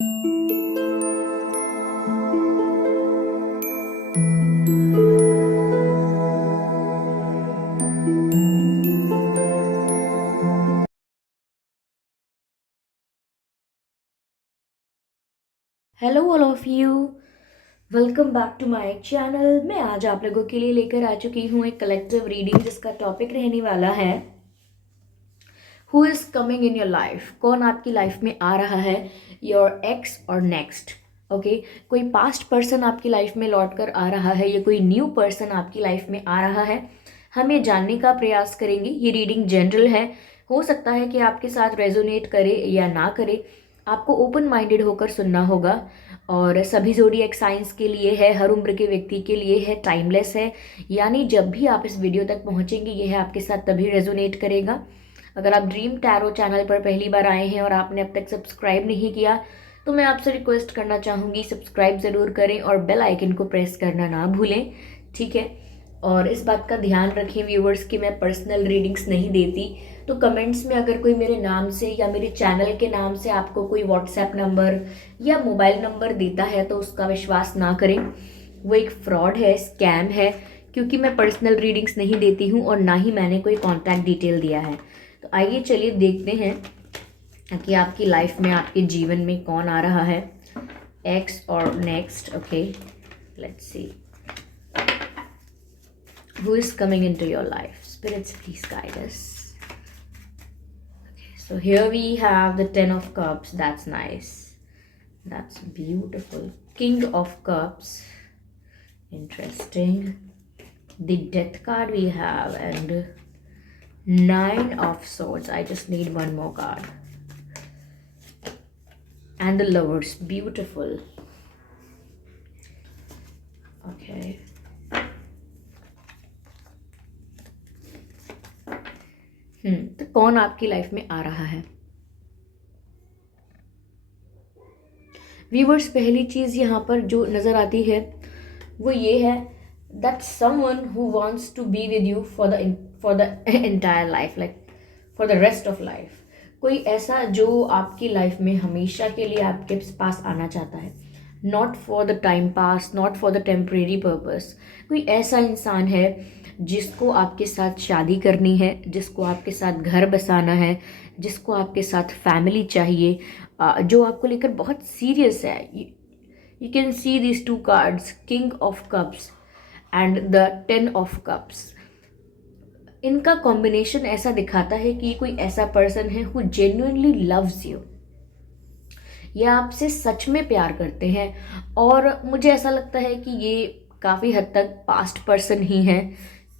Hello all of you, welcome back to my channel. मैं आज आप लोगों के लिए लेकर आ चुकी हूँ एक कलेक्टिव रीडिंग जिसका टॉपिक रहने वाला है who is coming in your life. कौन आपकी लाइफ में आ रहा है, योर एक्स और नेक्स्ट। ओके, कोई पास्ट पर्सन आपकी लाइफ में लौट कर आ रहा है या कोई न्यू पर्सन आपकी लाइफ में आ रहा है, हम ये जानने का प्रयास करेंगे। ये रीडिंग जनरल है, हो सकता है कि आपके साथ रेजोनेट करे या ना करे। आपको ओपन माइंडेड होकर सुनना होगा और सभी ज़ोडिएक साइंस के लिए है, हर उम्र के व्यक्ति के लिए है, टाइमलेस है। यानी जब भी आप इस वीडियो तक पहुंचेंगे यह आपके साथ तभी रेजोनेट करेगा। अगर आप ड्रीम टैरो चैनल पर पहली बार आए हैं और आपने अब तक सब्सक्राइब नहीं किया तो मैं आपसे रिक्वेस्ट करना चाहूँगी, सब्सक्राइब ज़रूर करें और बेल आइकन को प्रेस करना ना भूलें, ठीक है। और इस बात का ध्यान रखें व्यूवर्स कि मैं पर्सनल रीडिंग्स नहीं देती, तो कमेंट्स में अगर कोई मेरे नाम से या मेरे चैनल के नाम से आपको कोई व्हाट्सएप नंबर या मोबाइल नंबर देता है तो उसका विश्वास ना करें। वो एक फ्रॉड है, स्कैम है, क्योंकि मैं पर्सनल रीडिंग्स नहीं देती हूँ और ना ही मैंने कोई कॉन्टैक्ट डिटेल दिया है। तो आइए चलिए देखते हैं कि आपकी लाइफ में, आपके जीवन में कौन आ रहा है, एक्स और next. Okay, let's C who is coming into your life. Spirits, please guide us. Okay, so here we have the 10 of cups. That's nice, that's beautiful. King of cups, interesting. The death card we have, and 9 of swords. I just need one more card. And the lovers, beautiful. Okay, तो कौन आपकी life में आ रहा है viewers? पहली चीज यहाँ पर जो नजर आती है वो ये है that someone who wants to be with you for the entire life, like for the rest of life. कोई ऐसा जो आपकी लाइफ में हमेशा के लिए आपके पास आना चाहता है, not for the time pass, not for the temporary purpose. कोई ऐसा इंसान है जिसको आपके साथ शादी करनी है, जिसको आपके साथ घर बसाना है, जिसको आपके साथ फैमिली चाहिए, जो आपको लेकर बहुत सीरियस है। You can see this 2 cards, king of cups and the 10 of cups. इनका कॉम्बिनेशन ऐसा दिखाता है कि कोई ऐसा पर्सन है हु जेन्युइनली लव्स यू, ये आपसे सच में प्यार करते हैं। और मुझे ऐसा लगता है कि ये काफ़ी हद तक पास्ट पर्सन ही है,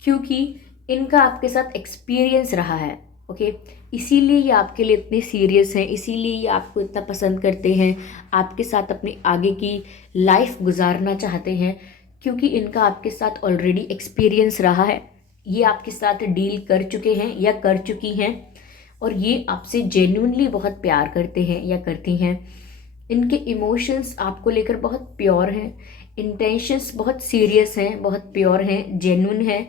क्योंकि इनका आपके साथ एक्सपीरियंस रहा है। ओके, इसीलिए ये आपके लिए इतने सीरियस हैं, इसीलिए ये आपको इतना पसंद करते हैं, आपके साथ अपनी आगे की लाइफ गुजारना चाहते हैं, क्योंकि इनका आपके साथ ऑलरेडी एक्सपीरियंस रहा है। ये आपके साथ डील कर चुके हैं या कर चुकी हैं और ये आपसे जेन्युइनली बहुत प्यार करते हैं या करती हैं। इनके इमोशंस आपको लेकर बहुत प्योर हैं, इंटेंशंस बहुत सीरियस हैं, बहुत प्योर हैं, जेन्युइन हैं।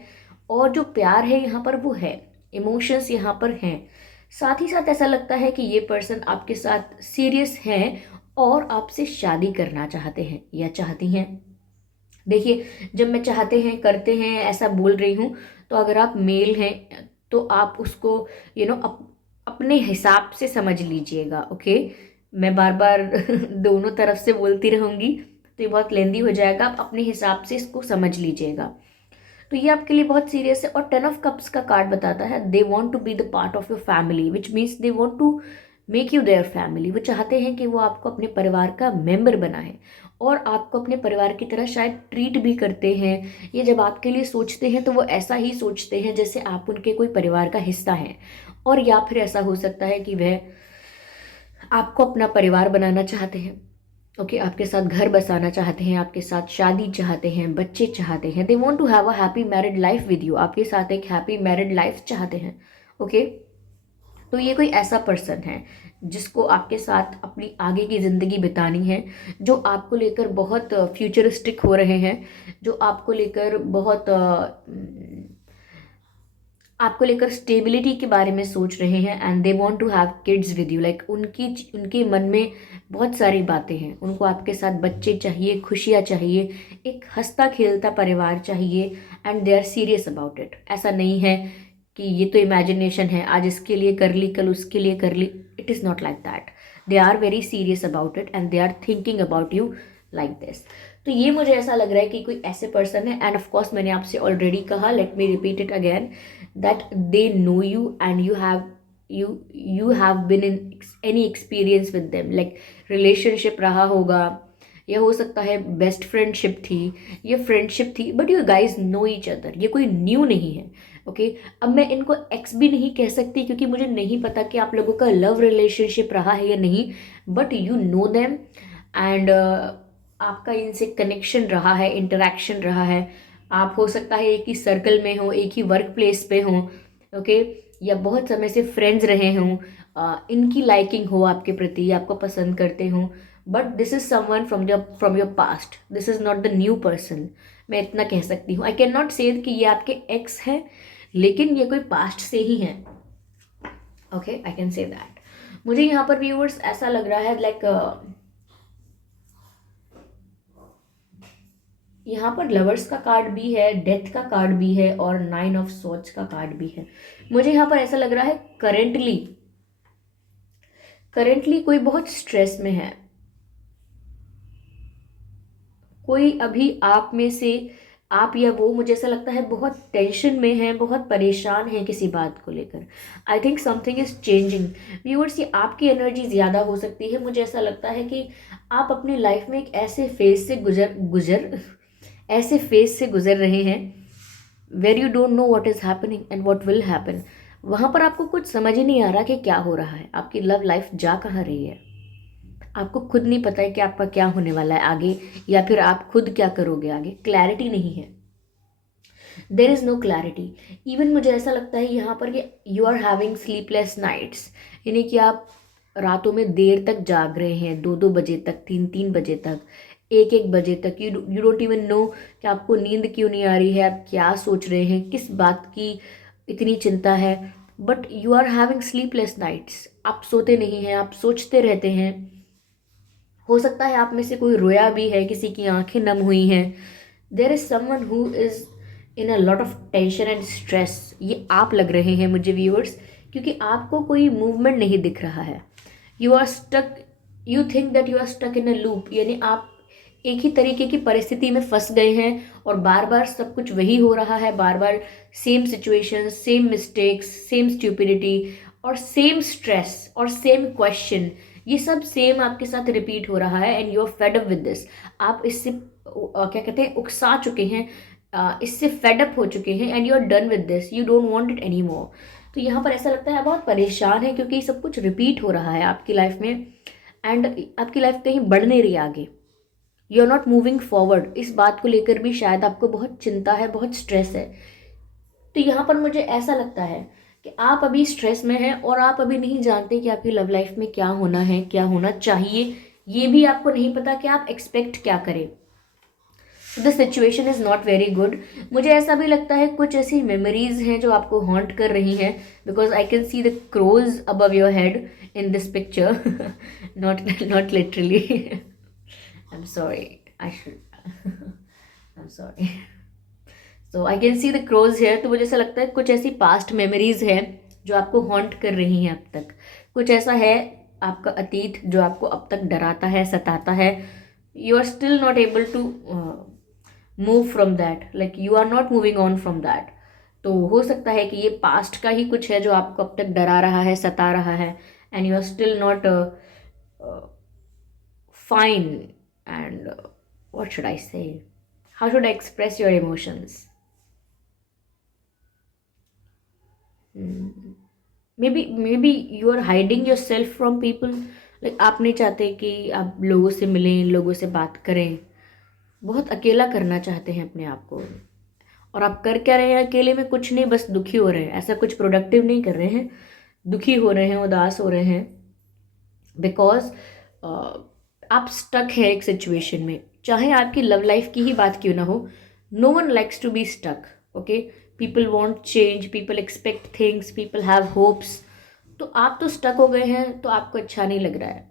और जो प्यार है यहाँ पर वो है, इमोशंस यहाँ पर हैं। साथ ही साथ ऐसा लगता है कि ये पर्सन आपके साथ सीरियस हैं और आपसे शादी करना चाहते हैं या चाहती हैं। देखिए, जब मैं चाहते हैं, करते हैं ऐसा बोल रही हूँ, तो अगर आप मेल हैं तो आप उसको अपने हिसाब से समझ लीजिएगा। ओके, मैं बार बार दोनों तरफ से बोलती रहूँगी तो ये बहुत लेंदी हो जाएगा, आप अपने हिसाब से इसको समझ लीजिएगा। तो ये आपके लिए बहुत सीरियस है। और 10 ऑफ कप्स का कार्ड बताता है they want to be the part of your family, which means they want to make you their family. वो चाहते हैं कि वो आपको अपने परिवार का मेंबर बनाए और आपको अपने परिवार की तरह शायद ट्रीट भी करते हैं। ये जब आपके लिए सोचते हैं तो वो ऐसा ही सोचते हैं जैसे आप उनके कोई परिवार का हिस्सा हैं। और या फिर ऐसा हो सकता है कि वह आपको अपना परिवार बनाना चाहते हैं। ओके, आपके साथ घर बसाना चाहते हैं, आपके साथ शादी चाहते हैं, बच्चे चाहते हैं। They want to have a happy married life with you, आपके साथ एक हैप्पी मैरिड लाइफ चाहते हैं। ओके, तो ये कोई ऐसा पर्सन है जिसको आपके साथ अपनी आगे की ज़िंदगी बितानी है, जो आपको लेकर बहुत फ्यूचरिस्टिक हो रहे हैं, जो आपको लेकर बहुत आपको लेकर स्टेबिलिटी के बारे में सोच रहे हैं and they want to have kids with you. Like उनके मन में बहुत सारी बातें हैं, उनको आपके साथ बच्चे चाहिए, खुशियाँ चाहिए, एक हंसता खेलता परिवार चाहिए and they are serious about it. ऐसा नहीं है कि ये तो इमेजिनेशन है, आज इसके लिए कर ली कल उसके लिए कर ली। It is not like that. They are very serious about it and they are thinking about you like this. तो ये मुझे ऐसा लग रहा है कि कोई ऐसे पर्सन है एंड ऑफ कोर्स मैंने आपसे ऑलरेडी कहा, let me repeat it again, that they know you and you have been in any experience with them, like relationship रहा होगा, या हो सकता है बेस्ट फ्रेंडशिप थी, ये फ्रेंडशिप थी, but you guys know each other. ये कोई न्यू नहीं है। ओके अब मैं इनको एक्स भी नहीं कह सकती क्योंकि मुझे नहीं पता कि आप लोगों का लव रिलेशनशिप रहा है या नहीं, but you know them and आपका इनसे कनेक्शन रहा है, इंटरेक्शन रहा है। आप हो सकता है एक ही सर्कल में हो, एक ही वर्क प्लेस पे हो, ओके, या बहुत समय से फ्रेंड्स रहे हों, इनकी लाइकिंग हो आपके प्रति, आपको पसंद करते हों, but this is someone from your past, this is not the new person. मैं इतना कह सकती हूँ। आई कैन नॉट से कि ये आपके एक्स है, लेकिन ये कोई पास्ट से ही है। Okay I can say that. मुझे यहाँ पर व्यूअर्स ऐसा लग रहा है लाइक यहाँ पर लवर्स का कार्ड भी है, डेथ का कार्ड भी है और 9 ऑफ सॉर्ड्स का कार्ड भी है। मुझे यहाँ पर ऐसा लग रहा है करेंटली कोई बहुत स्ट्रेस में है। कोई अभी आप में से, आप या वो, मुझे ऐसा लगता है बहुत टेंशन में है, बहुत परेशान है किसी बात को लेकर। I think something is changing. Viewers ये आपकी एनर्जी ज़्यादा हो सकती है। मुझे ऐसा लगता है कि आप अपनी लाइफ में एक ऐसे फेज से गुजर रहे हैं where you don't know what is happening and what will happen. वहाँ पर आपको कुछ समझ ही नहीं आ रहा कि क्या हो रहा है, आपकी लव लाइफ जा कहाँ रही है। आपको खुद नहीं पता है कि आपका क्या होने वाला है आगे, या फिर आप खुद क्या करोगे आगे। क्लैरिटी नहीं है, there is no clarity. Even मुझे ऐसा लगता है यहाँ पर कि you are having sleepless nights, यानी कि आप रातों में देर तक जाग रहे हैं, 2-2 बजे तक, 3-3 बजे तक, 1-1 बजे तक। यू डोंट इवन नो कि आपको नींद क्यों नहीं आ रही है, आप क्या सोच रहे हैं, किस बात की इतनी चिंता है, but you are having sleepless nights. आप सोते नहीं हैं, आप सोचते रहते हैं। हो सकता है आप में से कोई रोया भी है, किसी की आंखें नम हुई हैं। There is someone who is in a lot of tension and stress. ये आप लग रहे हैं मुझे व्यूअर्स, क्योंकि आपको कोई मूवमेंट नहीं दिख रहा है। You are stuck, you think that you are stuck in a loop, यानी आप एक ही तरीके की परिस्थिति में फंस गए हैं और बार बार सब कुछ वही हो रहा है, बार बार same situation, same mistakes, same stupidity और सेम स्ट्रेस और सेम क्वेश्चन, ये सब सेम आपके साथ रिपीट हो रहा है and you are fed up with this. आप इससे क्या कहते हैं, उकसा चुके हैं, इससे फेड अप हो चुके हैं and you are done with this, you don't want it anymore. तो यहाँ पर ऐसा लगता है आप बहुत परेशान है क्योंकि सब कुछ रिपीट हो रहा है आपकी लाइफ में एंड आपकी लाइफ कहीं बढ़ नहीं रही आगे। You are not moving forward. इस बात को लेकर भी शायद आपको बहुत चिंता है, बहुत स्ट्रेस है। तो यहाँ पर मुझे ऐसा लगता है कि आप अभी स्ट्रेस में हैं और आप अभी नहीं जानते कि आपकी लव लाइफ में क्या होना है, क्या होना चाहिए, ये भी आपको नहीं पता कि आप एक्सपेक्ट क्या करें। The situation is not very good. मुझे ऐसा भी लगता है कुछ ऐसी मेमोरीज हैं जो आपको हॉन्ट कर रही हैं, because I can see the crows above your head in this picture, not literally. I'm sorry. I'm sorry. So I can see the crows here. तो मुझे ऐसा लगता है कुछ ऐसी पास्ट मेमोरीज है जो आपको हॉन्ट कर रही हैं अब तक। कुछ ऐसा है आपका अतीत जो आपको अब तक डराता है, सताता है। You are still not able to move from that, like you are not moving on from that. तो हो सकता है कि ये पास्ट का ही कुछ है जो आपको अब तक डरा रहा है, सता रहा है and you are still not fine. And what should I say? How should I express your emotions? Maybe you are hiding yourself from people. Like आप नहीं चाहते कि आप लोगों से मिलें, लोगों से बात करें, बहुत अकेला करना चाहते हैं अपने आप को। और आप कर क्या रहे हैं अकेले में? कुछ नहीं, बस दुखी हो रहे हैं। ऐसा कुछ प्रोडक्टिव नहीं कर रहे हैं, दुखी हो रहे हैं, उदास हो रहे हैं, बिकॉज आप स्टक है एक सिचुएशन में। चाहे आपकी लव लाइफ की ही बात क्यों ना हो, no one likes to be stuck. Okay, people want change, people expect things, people have hopes. तो आप तो स्टक हो गए हैं, तो आपको अच्छा नहीं लग रहा है।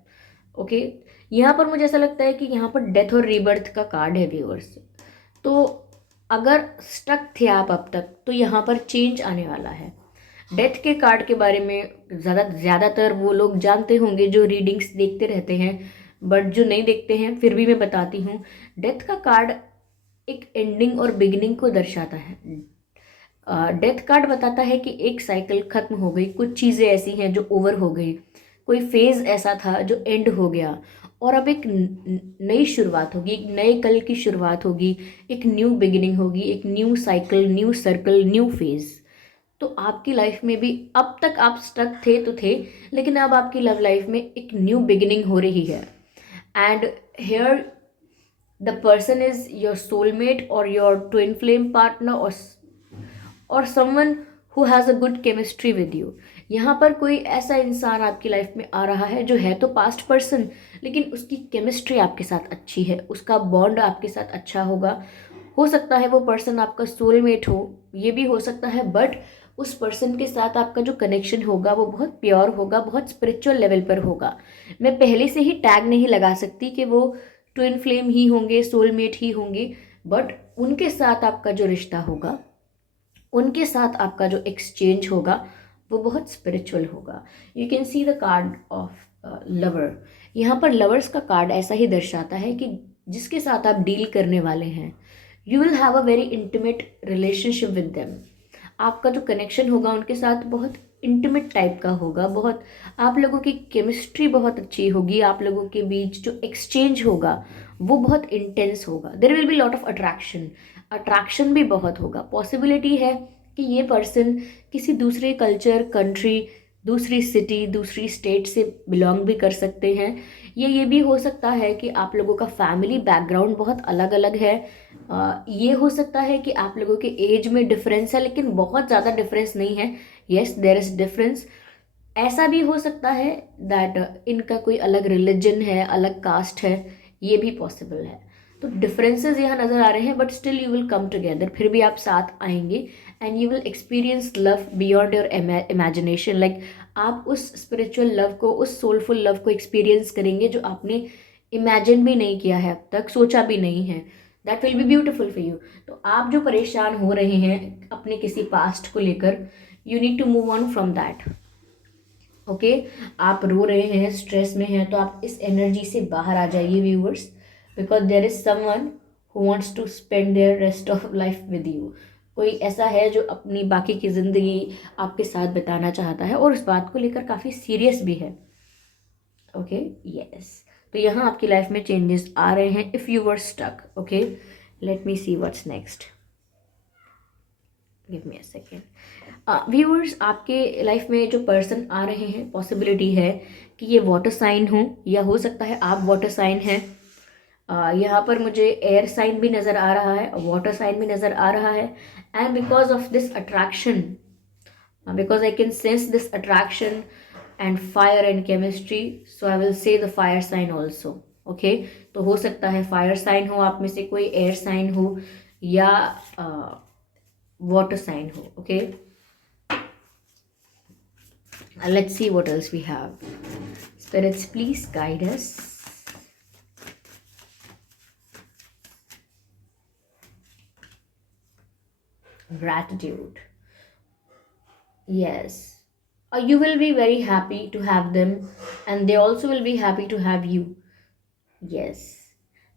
ओके, यहाँ पर मुझे ऐसा लगता है कि यहाँ पर डेथ और रीबर्थ का कार्ड है व्यूअर्स। तो अगर स्टक थे आप अब तक, तो यहाँ पर चेंज आने वाला है। डेथ के कार्ड के बारे में ज़्यादातर वो लोग जानते होंगे जो रीडिंग्स देखते रहते हैं, बट जो नहीं देखते हैं फिर भी मैं बताती हूँ। डेथ का कार्ड एक एंडिंग और बिगिनिंग को दर्शाता है। डेथ कार्ड बताता है कि एक साइकिल खत्म हो गई, कुछ चीज़ें ऐसी हैं जो ओवर हो गई, कोई फेज ऐसा था जो एंड हो गया, और अब एक नई शुरुआत होगी, एक नए कल की शुरुआत होगी, एक न्यू बिगिनिंग होगी, एक new cycle, new circle, new phase. तो आपकी लाइफ में भी अब तक आप स्टक थे तो थे, लेकिन अब आपकी लव लाइफ में एक न्यू बिगिनिंग हो रही है। And here the person is your soulmate और योर ट्विन फ्लेम पार्टनर और someone who has a good chemistry with you. यहाँ पर कोई ऐसा इंसान आपकी लाइफ में आ रहा है जो है तो पास्ट पर्सन, लेकिन उसकी केमिस्ट्री आपके साथ अच्छी है, उसका बॉन्ड आपके साथ अच्छा होगा। हो सकता है वो पर्सन आपका सोलमेट हो, ये भी हो सकता है, बट उस पर्सन के साथ आपका जो कनेक्शन होगा वो बहुत प्योर होगा, बहुत स्पिरिचुअल लेवल पर होगा। मैं पहले से ही टैग नहीं लगा सकती कि वो ट्विन फ्लेम ही होंगे, सोलमेट ही होंगे, बट उनके साथ आपका जो रिश्ता होगा, उनके साथ आपका जो एक्सचेंज होगा वो बहुत स्पिरिचुअल होगा। You can see the card of lover. यहाँ पर लवर्स का कार्ड ऐसा ही दर्शाता है कि जिसके साथ आप डील करने वाले हैं, you will have a very intimate relationship with them. आपका जो कनेक्शन होगा उनके साथ बहुत इंटीमेट टाइप का होगा, बहुत आप लोगों की केमिस्ट्री बहुत अच्छी होगी, आप लोगों के बीच जो एक्सचेंज होगा वो बहुत इंटेंस होगा। There will be lot of attraction, attraction भी बहुत होगा। पॉसिबिलिटी है कि ये पर्सन किसी दूसरे कल्चर, कंट्री, दूसरी सिटी, दूसरी स्टेट से बिलोंग भी कर सकते हैं। ये भी हो सकता है कि आप लोगों का फैमिली बैकग्राउंड बहुत अलग अलग है। ये हो सकता है कि आप लोगों के एज में डिफरेंस है, लेकिन बहुत ज़्यादा डिफरेंस नहीं है। Yes, there is difference. ऐसा भी हो सकता है दैट इनका कोई अलग रिलीजन है, अलग कास्ट है, ये भी पॉसिबल है। तो डिफरेंसेस यहाँ नज़र आ रहे हैं, but still you will come together, फिर भी आप साथ आएंगे and you will experience love beyond your imagination. Like आप उस स्पिरिचुअल लव को, उस सोलफुल लव को एक्सपीरियंस करेंगे जो आपने इमेजिन भी नहीं किया है अब तक, सोचा भी नहीं है। That will be beautiful for you. तो आप जो परेशान हो रहे हैं अपने किसी पास्ट को लेकर, you need to move on from that. Okay, आप रो रहे हैं, स्ट्रेस में हैं, तो आप इस एनर्जी से बाहर आ जाइए viewers, because there is someone who wants to spend their rest of life with you. कोई ऐसा है जो अपनी बाकी की ज़िंदगी आपके साथ बिताना चाहता है और उस बात को लेकर काफ़ी सीरियस भी है। Okay, yes. तो यहाँ आपकी लाइफ में चेंजेस आ रहे हैं if you were stuck. Okay, let me see what's next, give me a second. Viewers, आपके लाइफ में जो पर्सन आ रहे हैं, पॉसिबिलिटी है कि ये वाटर साइन हो, या हो सकता है आप वाटर साइन हैं। यहाँ पर मुझे एयर साइन भी नज़र आ रहा है, वाटर साइन भी नज़र आ रहा है। And because of this attraction, because I can sense this attraction and fire and chemistry, so I will say the fire sign also. Okay, तो हो सकता है फायर साइन हो आप में से कोई, एयर साइन हो, या वाटर साइन हो। Okay, let's see what else we have. Spirits, please guide us. Gratitude. Yes. You will be very happy to have them, and they also will be happy to have you. Yes.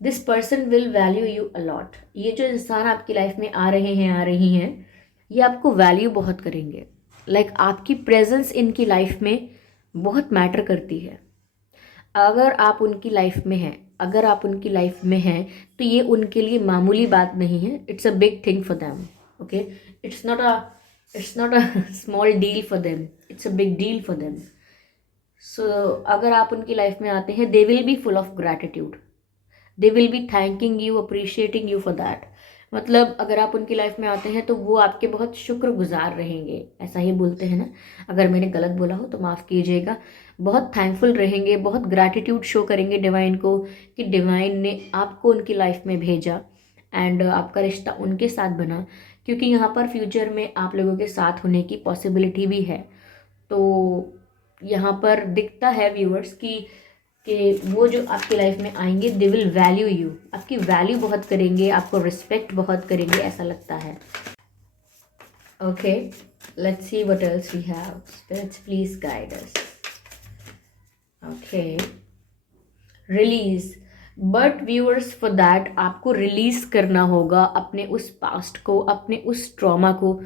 This person will value you a lot. ये जो इंसान आपकी life में आ रहे हैं, आ रही हैं, ये आपको वैल्यू बहुत करेंगे। लाइक आपकी प्रेजेंस इनकी लाइफ में बहुत मैटर करती है। अगर आप उनकी लाइफ में हैं, अगर आप उनकी लाइफ में हैं, तो ये उनके लिए मामूली बात नहीं है। It's a big thing for them. Okay, it's not a small deal for them, it's a big deal for them. So अगर आप उनकी लाइफ में आते हैं, they will be full of gratitude, they will be thanking you, appreciating you for that. मतलब अगर आप उनकी लाइफ में आते हैं तो वो आपके बहुत शुक्रगुजार रहेंगे, ऐसा ही बोलते हैं ना। अगर मैंने गलत बोला हो तो माफ़ कीजिएगा। बहुत थैंकफुल रहेंगे, बहुत ग्रैटिट्यूड शो करेंगे डिवाइन को कि डिवाइन ने आपको उनकी लाइफ में भेजा एंड आपका रिश्ता उनके साथ बना। क्योंकि यहाँ पर फ्यूचर में आप लोगों के साथ होने की पॉसिबिलिटी भी है। तो यहाँ पर दिखता है व्यूअर्स कि वो जो आपकी लाइफ में आएंगे दे विल वैल्यू यू, आपकी वैल्यू बहुत करेंगे, आपको रिस्पेक्ट बहुत करेंगे, ऐसा लगता है। Okay, let's see what else we have. Spirits please guide us. Okay, release. But viewers for that आपको रिलीज करना होगा अपने उस पास्ट को, अपने उस ट्रॉमा को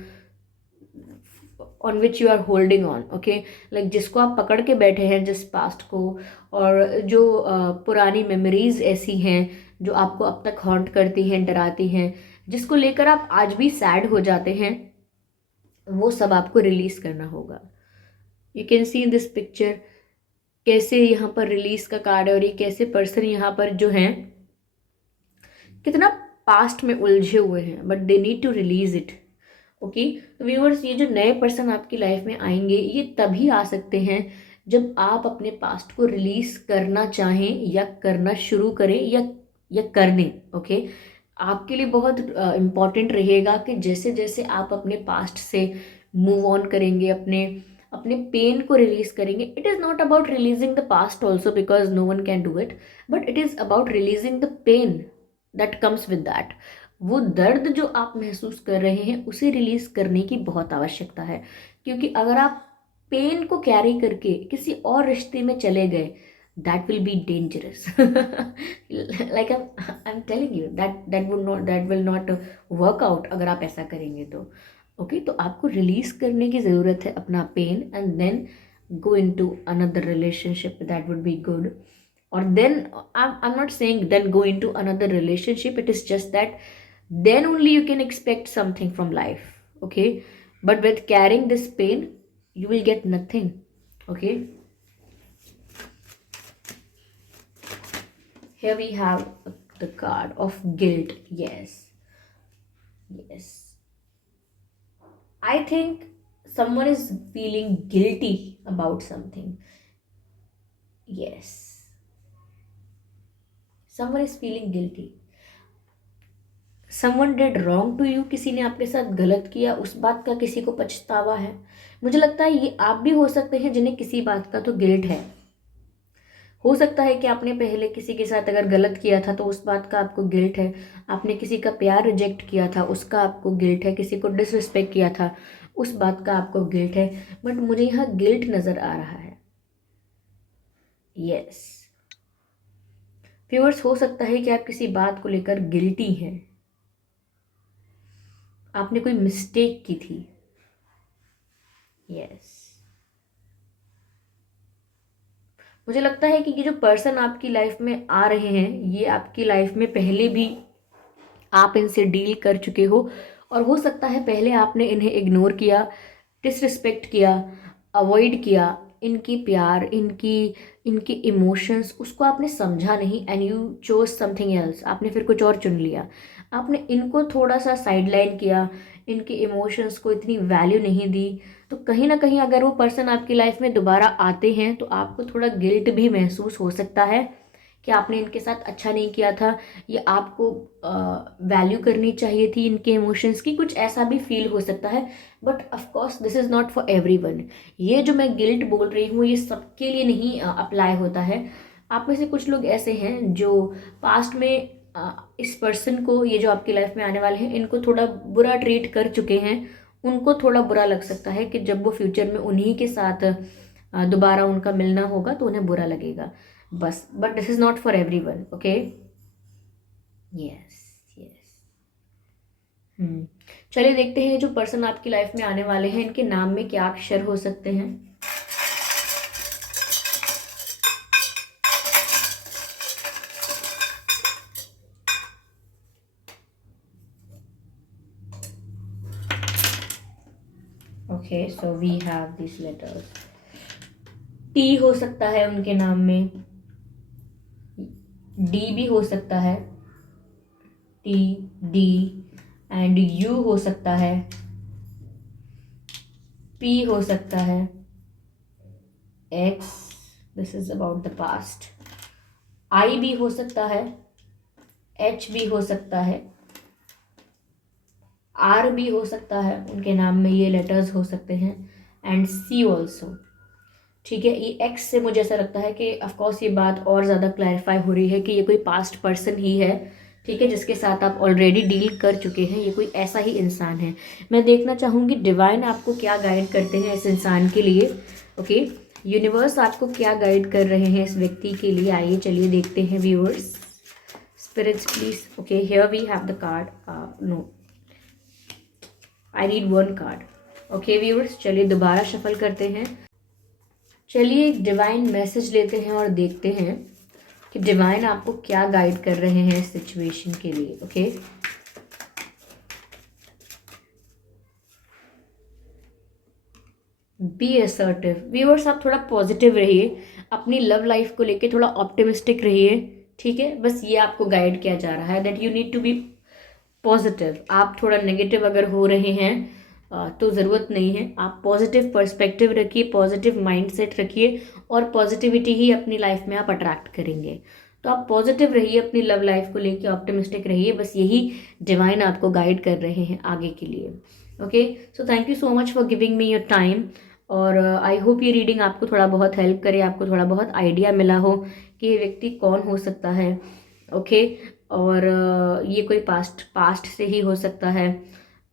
on which you are holding on. Okay, like जिसको आप पकड़ के बैठे हैं, जिस पास्ट को, और जो पुरानी मेमोरीज ऐसी हैं जो आपको अब तक हॉन्ट करती हैं, डराती हैं, जिसको लेकर आप आज भी सैड हो जाते हैं, वो सब आपको रिलीज करना होगा। You can see in this picture कैसे यहाँ पर रिलीज का कार्ड है, और ये कैसे पर्सन यहाँ पर जो हैं कितना पास्ट में उलझे हुए हैं, but they need to release it. Okay, तो व्यूअर्स ये जो नए पर्सन आपकी लाइफ में आएंगे ये तभी आ सकते हैं जब आप अपने पास्ट को रिलीज करना चाहें, या करना शुरू करें, या कर दें। ओके, आपके लिए बहुत इम्पॉर्टेंट रहेगा कि जैसे जैसे आप अपने पास्ट से मूव ऑन करेंगे, अपने अपने पेन को रिलीज करेंगे। It is not about releasing the past also because no one can do it, but it is about releasing the pain that comes with that. वो दर्द जो आप महसूस कर रहे हैं उसे रिलीज करने की बहुत आवश्यकता है, क्योंकि अगर आप पेन को कैरी करके किसी और रिश्ते में चले गए, that will be dangerous. Like I am telling you that will not work out अगर आप ऐसा करेंगे तो। ओके, तो आपको रिलीज करने की ज़रूरत है अपना pain, and then go into another relationship that would be good. Or then I'm not saying then go into another relationship, it is just that then only you can expect something from life. Okay, but with carrying this pain you will get nothing. Okay, here we have the card of guilt. Yes, I think someone is feeling guilty about something. Yes, someone is feeling guilty. Someone did wrong to you, किसी ने आपके साथ गलत किया, उस बात का किसी को पछतावा है। मुझे लगता है ये आप भी हो सकते हैं जिन्हें किसी बात का तो गिल्ट है। हो सकता है कि आपने पहले किसी के साथ अगर गलत किया था तो उस बात का आपको गिल्ट है। आपने किसी का प्यार रिजेक्ट किया था उसका आपको गिल्ट है। किसी को डिसरिस्पेक्ट किया था उस बात का आपको गिल्ट है। बट मुझे यहाँ गिल्ट नज़र आ रहा है। यस व्यूअर्स, हो सकता है कि आप किसी बात को लेकर गिल्टी हैं, आपने कोई मिस्टेक की थी। यस मुझे लगता है कि ये जो पर्सन आपकी लाइफ में आ रहे हैं ये आपकी लाइफ में पहले भी आप इनसे डील कर चुके हो, और हो सकता है पहले आपने इन्हें इग्नोर किया, डिसरिस्पेक्ट किया, अवॉइड किया। इनकी प्यार, इनकी इनके इमोशंस उसको आपने समझा नहीं, and you chose something else. आपने फिर कुछ और चुन लिया। आपने इनको थोड़ा सा साइडलाइन किया, इनके इमोशंस को इतनी वैल्यू नहीं दी। तो कहीं ना कहीं अगर वो पर्सन आपकी लाइफ में दोबारा आते हैं तो आपको थोड़ा गिल्ट भी महसूस हो सकता है कि आपने इनके साथ अच्छा नहीं किया था, या आपको वैल्यू करनी चाहिए थी इनके इमोशंस की, कुछ ऐसा भी फील हो सकता है। But of course this is not for everyone. ये जो मैं गिल्ट बोल रही हूँ ये सबके लिए नहीं अप्लाई होता है। आप में से कुछ लोग ऐसे हैं जो पास्ट में इस पर्सन को, ये जो आपकी लाइफ में आने वाले हैं, इनको थोड़ा बुरा ट्रीट कर चुके हैं। उनको थोड़ा बुरा लग सकता है कि जब वो फ्यूचर में उन्हीं के साथ दोबारा उनका मिलना होगा तो उन्हें बुरा लगेगा बस। But this is not for everyone. Okay, yes yes. चलिए देखते हैं जो पर्सन आपकी लाइफ में आने वाले हैं इनके नाम में क्या अक्षर हो सकते हैं। Okay, so we have this letters. T हो सकता है उनके नाम में, डी भी हो सकता है, टी, डी, एंड यू हो सकता है, पी हो सकता है, X, this is about the past, I भी हो सकता है, एच भी हो सकता है, आर भी हो सकता है उनके नाम में, ये लेटर्स हो सकते हैं, एंड सी ऑल्सो। ठीक है, ये एक्स से मुझे ऐसा लगता है कि ऑफकोर्स ये बात और ज़्यादा क्लैरिफाई हो रही है कि ये कोई पास्ट पर्सन ही है, ठीक है, जिसके साथ आप ऑलरेडी डील कर चुके हैं, ये कोई ऐसा ही इंसान है। मैं देखना चाहूँगी डिवाइन आपको क्या गाइड करते हैं इस इंसान के लिए। ओके, यूनिवर्स आपको क्या गाइड कर रहे हैं इस व्यक्ति के लिए, आइए चलिए देखते हैं viewers. Spirits please. Okay, here we have the card, no I need one card. Okay viewers, चलिए दोबारा शफल करते हैं। चलिए एक डिवाइन मैसेज लेते हैं और देखते हैं कि डिवाइन आपको क्या गाइड कर रहे हैं इस सिचुएशन के लिए। Okay, B assertive. व्यूअर्स, आप थोड़ा पॉजिटिव रहिए, अपनी लव लाइफ को लेके थोड़ा ऑप्टिमिस्टिक रहिए, ठीक है। बस ये आपको गाइड किया जा रहा है that you need to be positive. आप थोड़ा नेगेटिव अगर हो रहे हैं तो ज़रूरत नहीं है, आप पॉजिटिव पर्सपेक्टिव रखिए, पॉजिटिव माइंडसेट रखिए, और पॉजिटिविटी ही अपनी लाइफ में आप अट्रैक्ट करेंगे। तो आप पॉजिटिव रहिए, अपनी लव लाइफ को लेके ऑप्टिमिस्टिक रहिए, बस यही डिवाइन आपको गाइड कर रहे हैं आगे के लिए। Okay, so thank you so much for giving me your time, और आई होप ये रीडिंग आपको थोड़ा बहुत हेल्प करे, आपको थोड़ा बहुत आइडिया मिला हो कि ये व्यक्ति कौन हो सकता है। ओके, और ये कोई पास्ट से ही हो सकता है,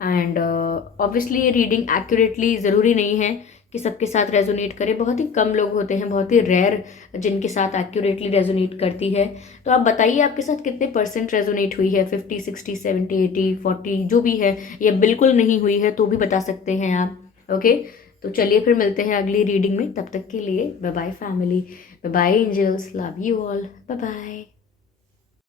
एंड ऑब्वियसली ये रीडिंग एक्यूरेटली ज़रूरी नहीं है कि सबके साथ रेजोनेट करे, बहुत ही कम लोग होते हैं, बहुत ही रेयर जिनके साथ एक्यूरेटली रेजोनेट करती है। तो आप बताइए आपके साथ कितने परसेंट रेजोनेट हुई है, 50, 60, 70, 80, 40 जो भी है, या बिल्कुल नहीं हुई है तो भी बता सकते हैं आप। ओके, तो चलिए फिर मिलते हैं अगली रीडिंग में, तब तक के लिए bye bye family, bye bye angels, love you all, bye bye.